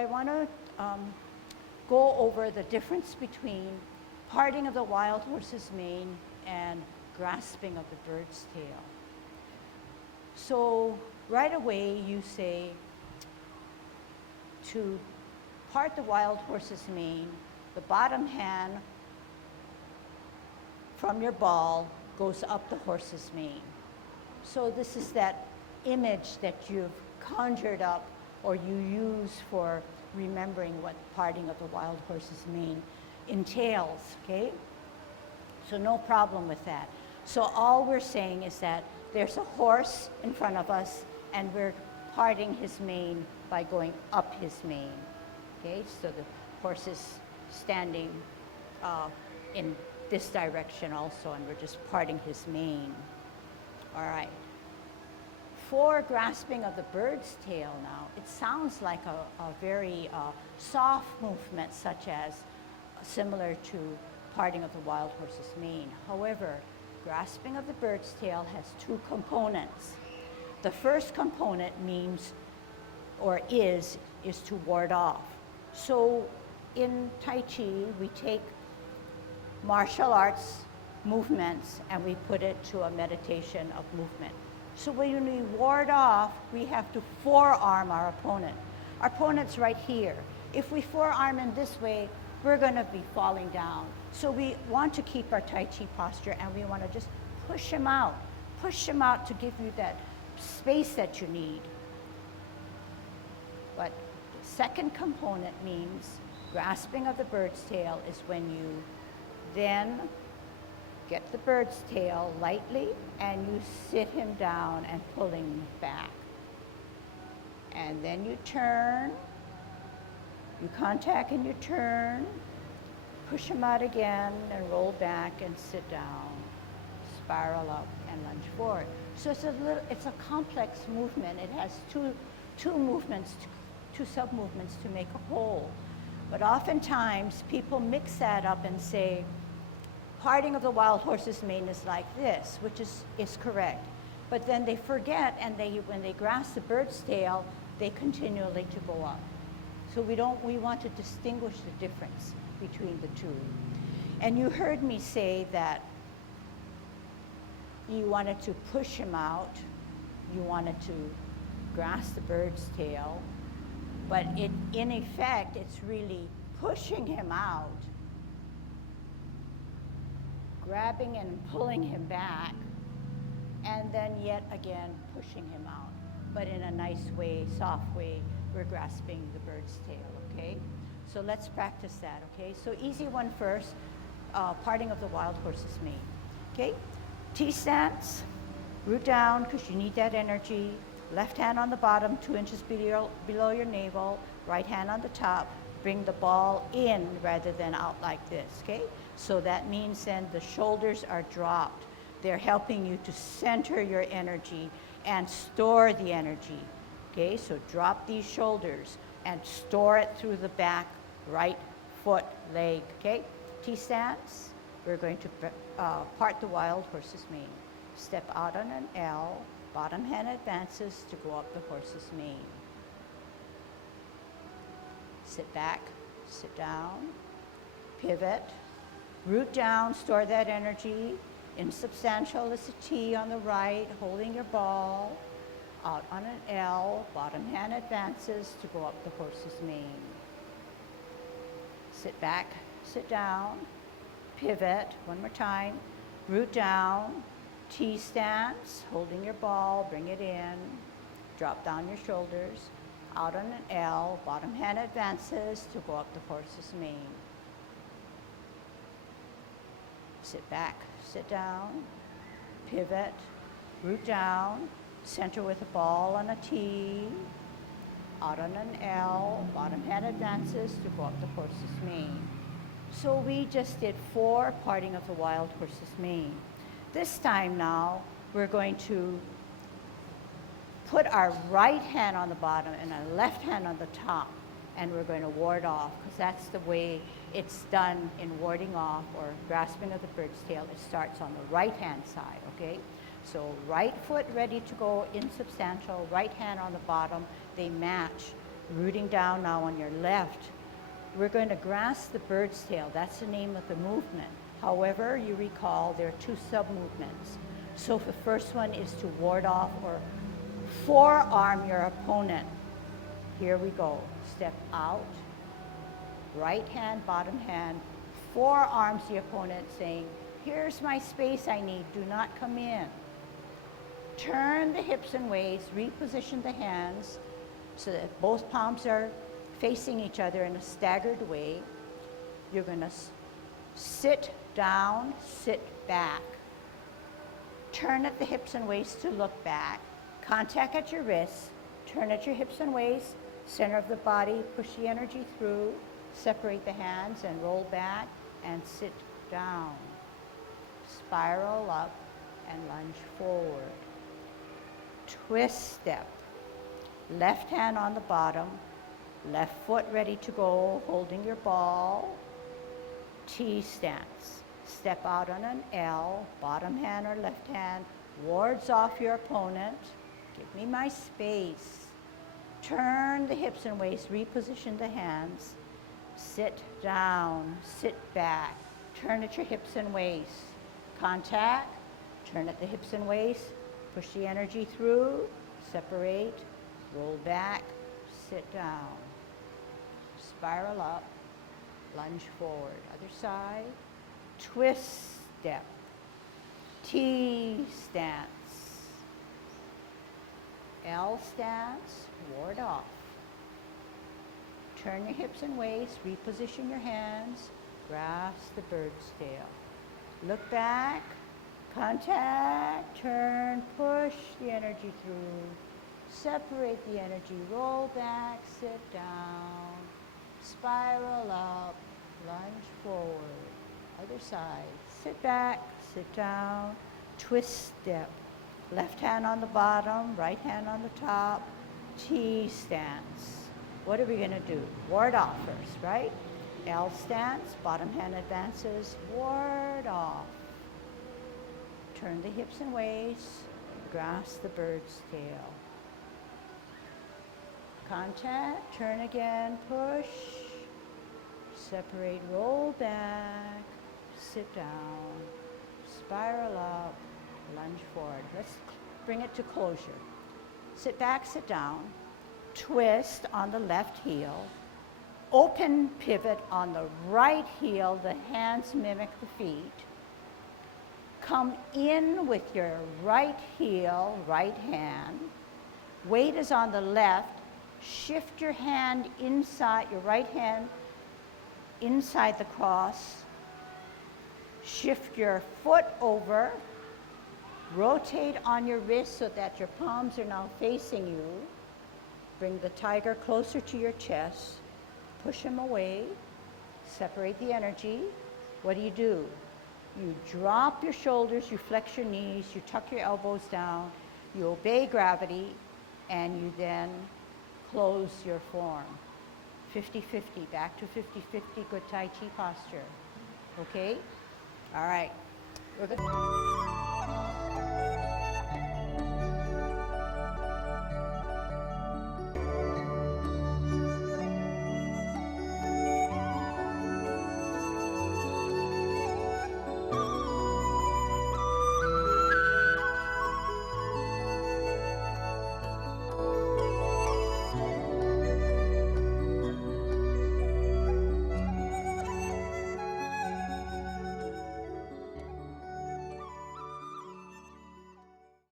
I want to go over the difference between parting of the wild horse's mane and grasping of the bird's tail. So right away you say to part the wild horse's mane, the bottom hand from your ball goes up the horse's mane. So this is that image that you've conjured up or you use for remembering what parting of the wild horse's mane entails, okay? So no problem with that. So all we're saying is that there's a horse in front of us and we're parting his mane by going up his mane, okay? So the horse is standing in this direction also, and we're just parting his mane. All right. For grasping of the bird's tail now, it sounds like a very soft movement, such as similar to parting of the wild horse's mane. However, grasping of the bird's tail has two components. The first component means, or is to ward off. So in Tai Chi, we take martial arts movements and we put it to a meditation of movement. So when we ward off, we have to forearm our opponent. Our opponent's right here. If we forearm in this way, we're going to be falling down. So we want to keep our Tai Chi posture and we want to just push him out to give you that space that you need. But the second component means grasping of the bird's tail is when you then get the bird's tail lightly and you sit him down and pull him back. And then you turn, you contact and you turn, push him out again and roll back and sit down, spiral up and lunge forward. So it's a complex movement. It has two movements, two sub-movements to make a whole. But oftentimes people mix that up and say, parting of the wild horse's mane is like this, which is correct. But then they forget, and when they grasp the bird's tail, they continually to go up. So we want to distinguish the difference between the two. And you heard me say that you wanted to push him out, you wanted to grasp the bird's tail, but in effect, it's really pushing him out, grabbing and pulling him back, and then yet again pushing him out. But in a nice way, soft way, we're grasping the bird's tail, okay? So let's practice that, okay? So easy one first, parting of the wild horse's mane, okay? T-stance, root down, because you need that energy. Left hand on the bottom, 2 inches below your navel, right hand on the top. Bring the ball in rather than out like this, okay? So that means then the shoulders are dropped. They're helping you to center your energy and store the energy, okay? So drop these shoulders and store it through the back, right foot, leg, okay? T-stance, we're going to part the wild horse's mane. Step out on an L, bottom hand advances to go up the horse's mane. Sit back, sit down, pivot, root down, store that energy. Insubstantial is a T on the right, holding your ball. Out on an L, bottom hand advances to go up the horse's mane. Sit back, sit down, pivot, one more time, root down, T stance, holding your ball, bring it in, drop down your shoulders. Out on an L, bottom hand advances to go up the horse's mane. Sit back, sit down, pivot, root down, center with a ball on a T. Out on an L, bottom hand advances to go up the horse's mane. So we just did 4 parting of the wild horse's mane. This time now, we're going to put our right hand on the bottom and our left hand on the top, and we're going to ward off, because that's the way it's done in warding off or grasping of the bird's tail. It starts on the right hand side, okay? So right foot ready to go, insubstantial, right hand on the bottom, they match. Rooting down now on your left. We're going to grasp the bird's tail. That's the name of the movement. However, you recall there are two sub-movements. So the first one is to ward off or forearm your opponent. Here we go. Step out. Right hand, bottom hand, forearms the opponent saying, here's my space I need, do not come in. Turn the hips and waist, reposition the hands so that both palms are facing each other in a staggered way. You're going to sit down, sit back. Turn at the hips and waist to look back. Contact at your wrists. Turn at your hips and waist. Center of the body, push the energy through. Separate the hands and roll back and sit down. Spiral up and lunge forward. Twist step. Left hand on the bottom. Left foot ready to go, holding your ball. T stance. Step out on an L, bottom hand or left hand, wards off your opponent. Give me my space. Turn the hips and waist, reposition the hands. Sit down, sit back. Turn at your hips and waist. Contact, turn at the hips and waist. Push the energy through, separate, roll back, sit down. Spiral up, lunge forward. Other side. Twist step. T stance. L stance, ward off. Turn your hips and waist, reposition your hands, grasp the bird's tail. Look back, contact, turn, push the energy through, separate the energy, roll back, sit down, spiral up, lunge forward. Other side, sit back, sit down, twist step. Left hand on the bottom, right hand on the top, T stance. What are we going to do? Ward off first, right? L stance, bottom hand advances, ward off. Turn the hips and waist, grasp the bird's tail. Contact, turn again, push, separate, roll back, sit down, spiral up, lunge forward. Let's bring it to closure. Sit back, sit down, twist on the left heel, open pivot on the right heel, the hands mimic the feet. Come in with your right heel, right hand. Weight is on the left. Shift your hand inside, your right hand inside the cross. Shift your foot over. Rotate on your wrist so that your palms are now facing you. Bring the tiger closer to your chest. Push him away. Separate the energy. What do? You drop your shoulders, you flex your knees, you tuck your elbows down, you obey gravity, and you then close your form. 50-50, back to 50-50, good Tai Chi posture. Okay? All right. We're good.